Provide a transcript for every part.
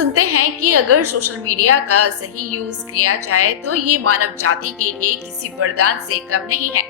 सुनते हैं कि अगर सोशल मीडिया का सही यूज किया जाए तो ये मानव जाति के लिए किसी वरदान से कम नहीं है।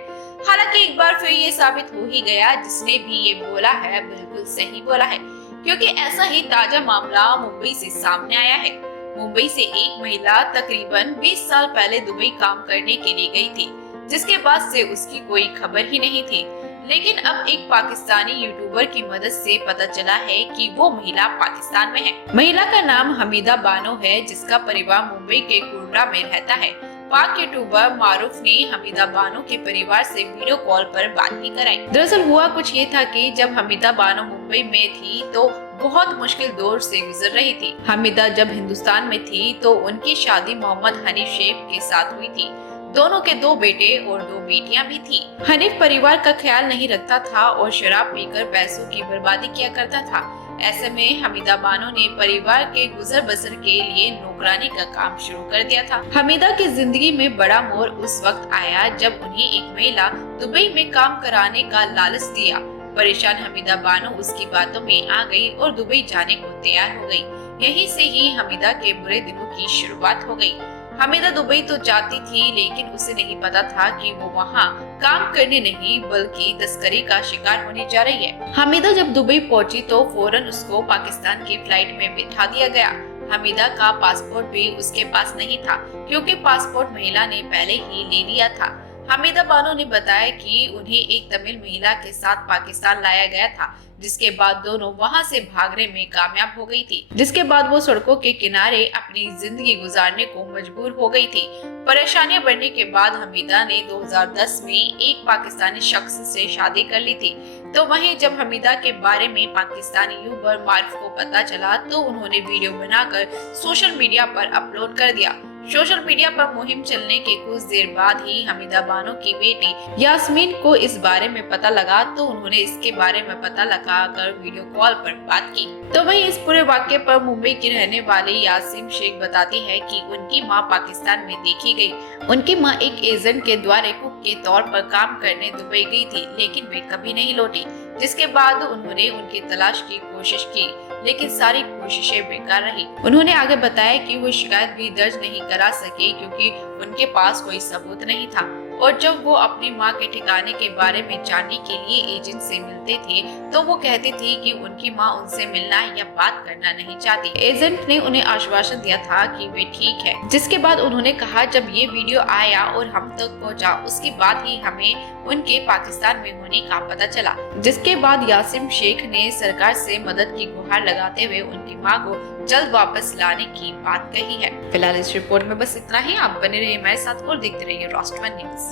हालांकि एक बार फिर ये साबित हो ही गया, जिसने भी ये बोला है बिल्कुल सही बोला है, क्योंकि ऐसा ही ताजा मामला मुंबई से सामने आया है। मुंबई से एक महिला तकरीबन 20 साल पहले दुबई काम करने के लिए गई थी, जिसके बाद से उसकी कोई खबर ही नहीं थी। लेकिन अब एक पाकिस्तानी यूट्यूबर की मदद से पता चला है कि वो महिला पाकिस्तान में है। महिला का नाम हमीदा बानो है, जिसका परिवार मुंबई के कुर्रा में रहता है। पाक यूट्यूबर मारूफ ने हमीदा बानो के परिवार से वीडियो कॉल पर बात भी कराई। दरअसल हुआ कुछ ये था कि जब हमीदा बानो मुंबई में थी तो बहुत मुश्किल दौर से गुजर रही थी। हमीदा जब हिंदुस्तान में थी तो उनकी शादी मोहम्मद हनीफ शेख के साथ हुई थी। दोनों के 2 बेटे और 2 बेटियां भी थी। हनीफ परिवार का ख्याल नहीं रखता था और शराब पीकर पैसों की बर्बादी किया करता था। ऐसे में हमीदा बानो ने परिवार के गुजर बसर के लिए नौकरानी का काम शुरू कर दिया था। हमीदा की जिंदगी में बड़ा मोड़ उस वक्त आया जब उन्हें एक महिला दुबई में काम कराने का लालच दिया। परेशान हमीदा बानो उसकी बातों में आ गई और दुबई जाने को तैयार हो गई। यहीं से ही हमीदा के बुरे दिनों की शुरुआत हो गई। हमीदा दुबई तो जाती थी, लेकिन उसे नहीं पता था कि वो वहाँ काम करने नहीं बल्कि तस्करी का शिकार होने जा रही है। हमीदा जब दुबई पहुंची तो फौरन उसको पाकिस्तान की फ्लाइट में बिठा दिया गया। हमीदा का पासपोर्ट भी उसके पास नहीं था, क्योंकि पासपोर्ट महिला ने पहले ही ले लिया था। हमीदा बानो ने बताया कि उन्हें एक तमिल महिला के साथ पाकिस्तान लाया गया था, जिसके बाद दोनों वहां से भागने में कामयाब हो गई थी। जिसके बाद वो सड़कों के किनारे अपनी जिंदगी गुजारने को मजबूर हो गई थी। परेशानियां बढ़ने के बाद हमीदा ने 2010 में एक पाकिस्तानी शख्स से शादी कर ली थी। तो वहीं जब हमीदा के बारे में पाकिस्तानी यूट्यूबर मारूफ को पता चला तो उन्होंने वीडियो बनाकर सोशल मीडिया पर अपलोड कर दिया। सोशल मीडिया पर मुहिम चलने के कुछ देर बाद ही हमीदा बानो की बेटी यास्मीन को इस बारे में पता लगा, तो उन्होंने इसके बारे में पता लगाकर वीडियो कॉल पर बात की। तो वहीं इस पूरे वाक्य पर मुंबई की रहने वाली यासीम शेख बताती है कि उनकी मां पाकिस्तान में देखी गई। उनकी मां एक एजेंट के द्वारा कुक के तौर पर काम करने दुबई गई थी, लेकिन वे कभी नहीं लौटी। जिसके बाद उन्होंने उनकी तलाश की कोशिश की, लेकिन सारी कोशिशें बेकार रही। उन्होंने आगे बताया कि वो शिकायत भी दर्ज नहीं करा सके, क्योंकि उनके पास कोई सबूत नहीं था। और जब वो अपनी मां के ठिकाने के बारे में जानने के लिए एजेंट से मिलते थे तो वो कहती थी कि उनकी मां उनसे मिलना या बात करना नहीं चाहती। एजेंट ने उन्हें आश्वासन दिया था कि वे ठीक है। जिसके बाद उन्होंने कहा, जब ये वीडियो आया और हम तक पहुंचा उसके बाद ही हमें उनके पाकिस्तान में होने का पता चला। जिसके बाद यासीम शेख ने सरकार से मदद की गुहार लगाते हुए उनकी मां को जल्द वापस लाने की बात कही है। फिलहाल इस रिपोर्ट में बस इतना ही। आप बने रहिए हमारे साथ और देखते रहिए राष्ट्रवन न्यूज।